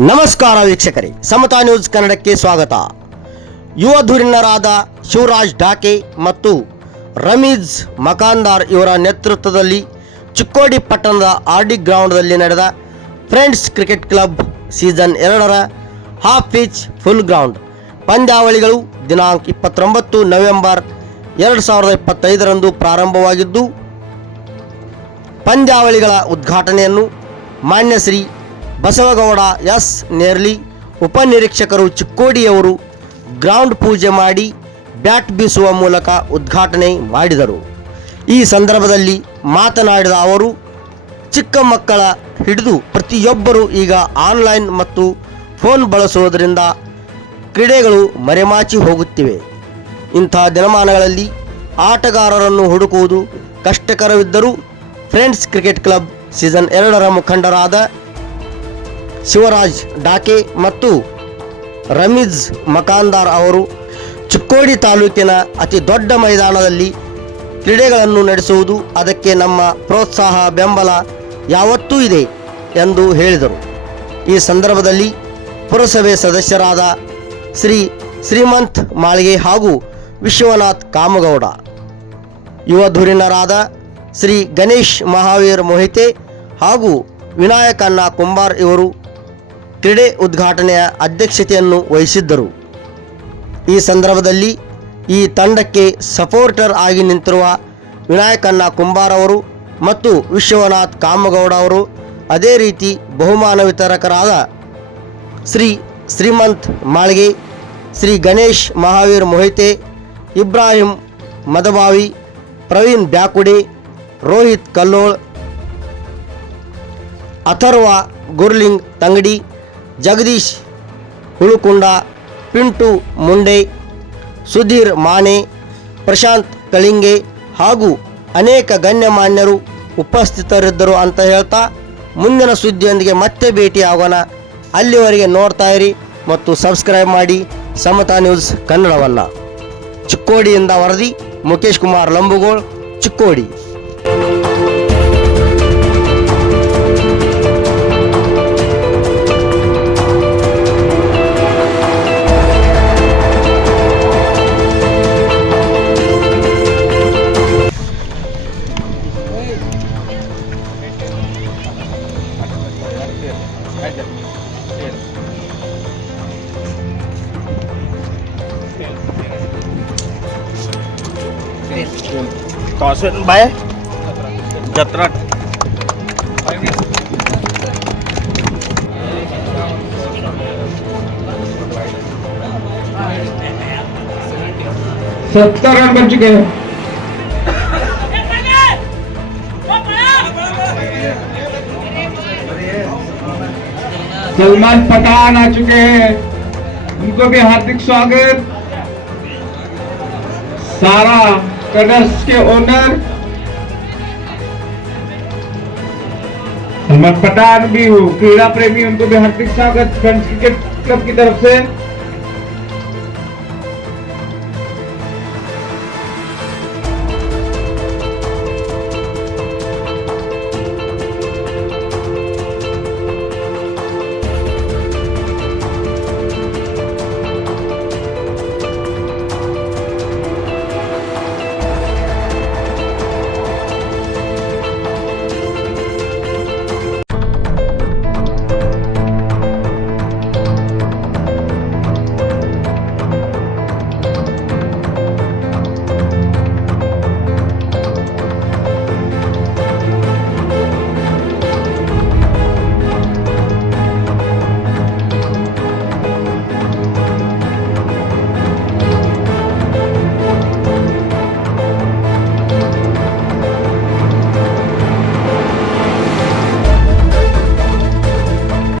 ನಮಸ್ಕಾರ ವೀಕ್ಷಕರೇ, ಸಮತಾ ನ್ಯೂಸ್ ಕನ್ನಡಕ್ಕೆ ಸ್ವಾಗತ. ಯುವ ಧುರೀಣರಾದ ಶಿವರಾಜ್ ಢಾಕೆ ಮತ್ತು ರಮೀಜ್ ಮಕಾಂದಾರ್ ಇವರ ನೇತೃತ್ವದಲ್ಲಿ ಚಿಕ್ಕೋಡಿ ಪಟ್ಟಣದ ಆರ್ಡಿ ಗ್ರೌಂಡ್ನಲ್ಲಿ ನಡೆದ ಫ್ರೆಂಡ್ಸ್ ಕ್ರಿಕೆಟ್ ಕ್ಲಬ್ ಸೀಸನ್ 2ರ ಹಾಫ್ ಪಿಚ್ ಫುಲ್ ಗ್ರೌಂಡ್ ಪಂದ್ಯಾವಳಿಗಳು ದಿನಾಂಕ 29 ನವೆಂಬರ್ 2025ರಂದು ಪ್ರಾರಂಭವಾಗಿದ್ದು, ಪಂದ್ಯಾವಳಿಗಳ ಉದ್ಘಾಟನೆಯನ್ನು ಮಾನ್ಯ ಶ್ರೀ ಬಸವಗೌಡ ಎಸ್ ನೇರ್ಲಿ ಉಪನಿರೀಕ್ಷಕರು ಚಿಕ್ಕೋಡಿಯವರು ಗ್ರೌಂಡ್ ಪೂಜೆ ಮಾಡಿ ಬ್ಯಾಟ್ ಬೀಸುವ ಮೂಲಕ ಉದ್ಘಾಟನೆ ಮಾಡಿದರು. ಈ ಸಂದರ್ಭದಲ್ಲಿ ಮಾತನಾಡಿದ ಅವರು, ಚಿಕ್ಕ ಮಕ್ಕಳ ಹಿಡಿದು ಪ್ರತಿಯೊಬ್ಬರೂ ಈಗ ಆನ್ಲೈನ್ ಮತ್ತು ಫೋನ್ ಬಳಸುವುದರಿಂದ ಕ್ರೀಡೆಗಳು ಮರೆಮಾಚಿ ಹೋಗುತ್ತಿವೆ. ಇಂಥ ದಿನಮಾನಗಳಲ್ಲಿ ಆಟಗಾರರನ್ನು ಹುಡುಕುವುದು ಕಷ್ಟಕರವಿದ್ದರೂ ಫ್ರೆಂಡ್ಸ್ ಕ್ರಿಕೆಟ್ ಕ್ಲಬ್ ಸೀಸನ್ 2ರ ಮುಖಂಡರಾದ ಶಿವರಾಜ್ ಢಾಕೆ ಮತ್ತು ರಮೀಜ್ ಮಕಾಂದಾರ್ ಅವರು ಚಿಕ್ಕೋಡಿ ತಾಲೂಕಿನ ಅತಿ ದೊಡ್ಡ ಮೈದಾನದಲ್ಲಿ ಕ್ರೀಡೆಗಳನ್ನು ನಡೆಸುವುದು, ಅದಕ್ಕೆ ನಮ್ಮ ಪ್ರೋತ್ಸಾಹ ಬೆಂಬಲ ಯಾವತ್ತೂ ಇದೆ ಎಂದು ಹೇಳಿದರು. ಈ ಸಂದರ್ಭದಲ್ಲಿ ಪುರಸಭೆ ಸದಸ್ಯರಾದ ಶ್ರೀಮಂತ್ ಮಾಳ್ಗೆ ಹಾಗೂ ವಿಶ್ವನಾಥ್ ಕಾಮಗೌಡ, ಯುವ ಧುರೀಣರಾದ ಶ್ರೀ ಗಣೇಶ್ ಮಹಾವೀರ್ ಮೊಹಿತೆ ಹಾಗೂ ವಿನಾಯಕಣ್ಣ ಕುಂಬಾರ್ ಇವರು ಕ್ರೀಡೆ ಉದ್ಘಾಟನೆಯ ಅಧ್ಯಕ್ಷತೆಯನ್ನು ವಹಿಸಿದ್ದರು. ಈ ಸಂದರ್ಭದಲ್ಲಿ ಈ ತಂಡಕ್ಕೆ ಸಪೋರ್ಟರ್ ಆಗಿ ನಿಂತಿರುವ ವಿನಾಯಕಣ್ಣ ಕುಂಬಾರ್ ಅವರು ಮತ್ತು ವಿಶ್ವನಾಥ್ ಕಾಮಗೌಡ ಅವರು, ಅದೇ ರೀತಿ ಬಹುಮಾನ ವಿತರಕರಾದ ಶ್ರೀಮಂತ್ ಮಾಳ್ಗೆ, ಶ್ರೀ ಗಣೇಶ್ ಮಹಾವೀರ್ ಮೊಹಿತೆ, ಇಬ್ರಾಹಿಂ ಮದಬಾವಿ, ಪ್ರವೀಣ್ ಬ್ಯಾಕುಡೆ, ರೋಹಿತ್ ಕಲ್ಲೋಳ್, ಅಥರ್ವ ಗುರ್ಲಿಂಗ್ ತಂಗಡಿ, ಜಗದೀಶ್ ಹುಳುಕುಂಡ, ಪಿಂಟು ಮುಂಡೆ, ಸುಧೀರ್ ಮಾನೆ, ಪ್ರಶಾಂತ್ ಕಳಿಂಗೆ ಹಾಗೂ ಅನೇಕ ಗಣ್ಯಮಾನ್ಯರು ಉಪಸ್ಥಿತರಿದ್ದರು ಅಂತ ಹೇಳ್ತಾ, ಮುಂದಿನ ಸುದ್ದಿಯೊಂದಿಗೆ ಮತ್ತೆ ಭೇಟಿಯಾಗೋಣ. ಅಲ್ಲಿವರೆಗೆ ನೋಡ್ತಾ ಇರಿ ಮತ್ತು ಸಬ್ಸ್ಕ್ರೈಬ್ ಮಾಡಿ ಸಮತಾ ನ್ಯೂಸ್ ಕನ್ನಡವನ್ನು. ಚಿಕ್ಕೋಡಿಯಿಂದ ವರದಿ Mukesh Kumar Lambugol, Chikkodi. Tosin bay Jatrat सत्तर रन बन चुके हैं. सलमान पठान आ चुके हैं, उनको भी हार्दिक स्वागत. सारा कलर्स के ओनर सलमान पठान भी हो, क्रीड़ा प्रेमी, उनको भी हार्दिक स्वागत फ्रेंड्स क्रिकेट क्लब की तरफ से.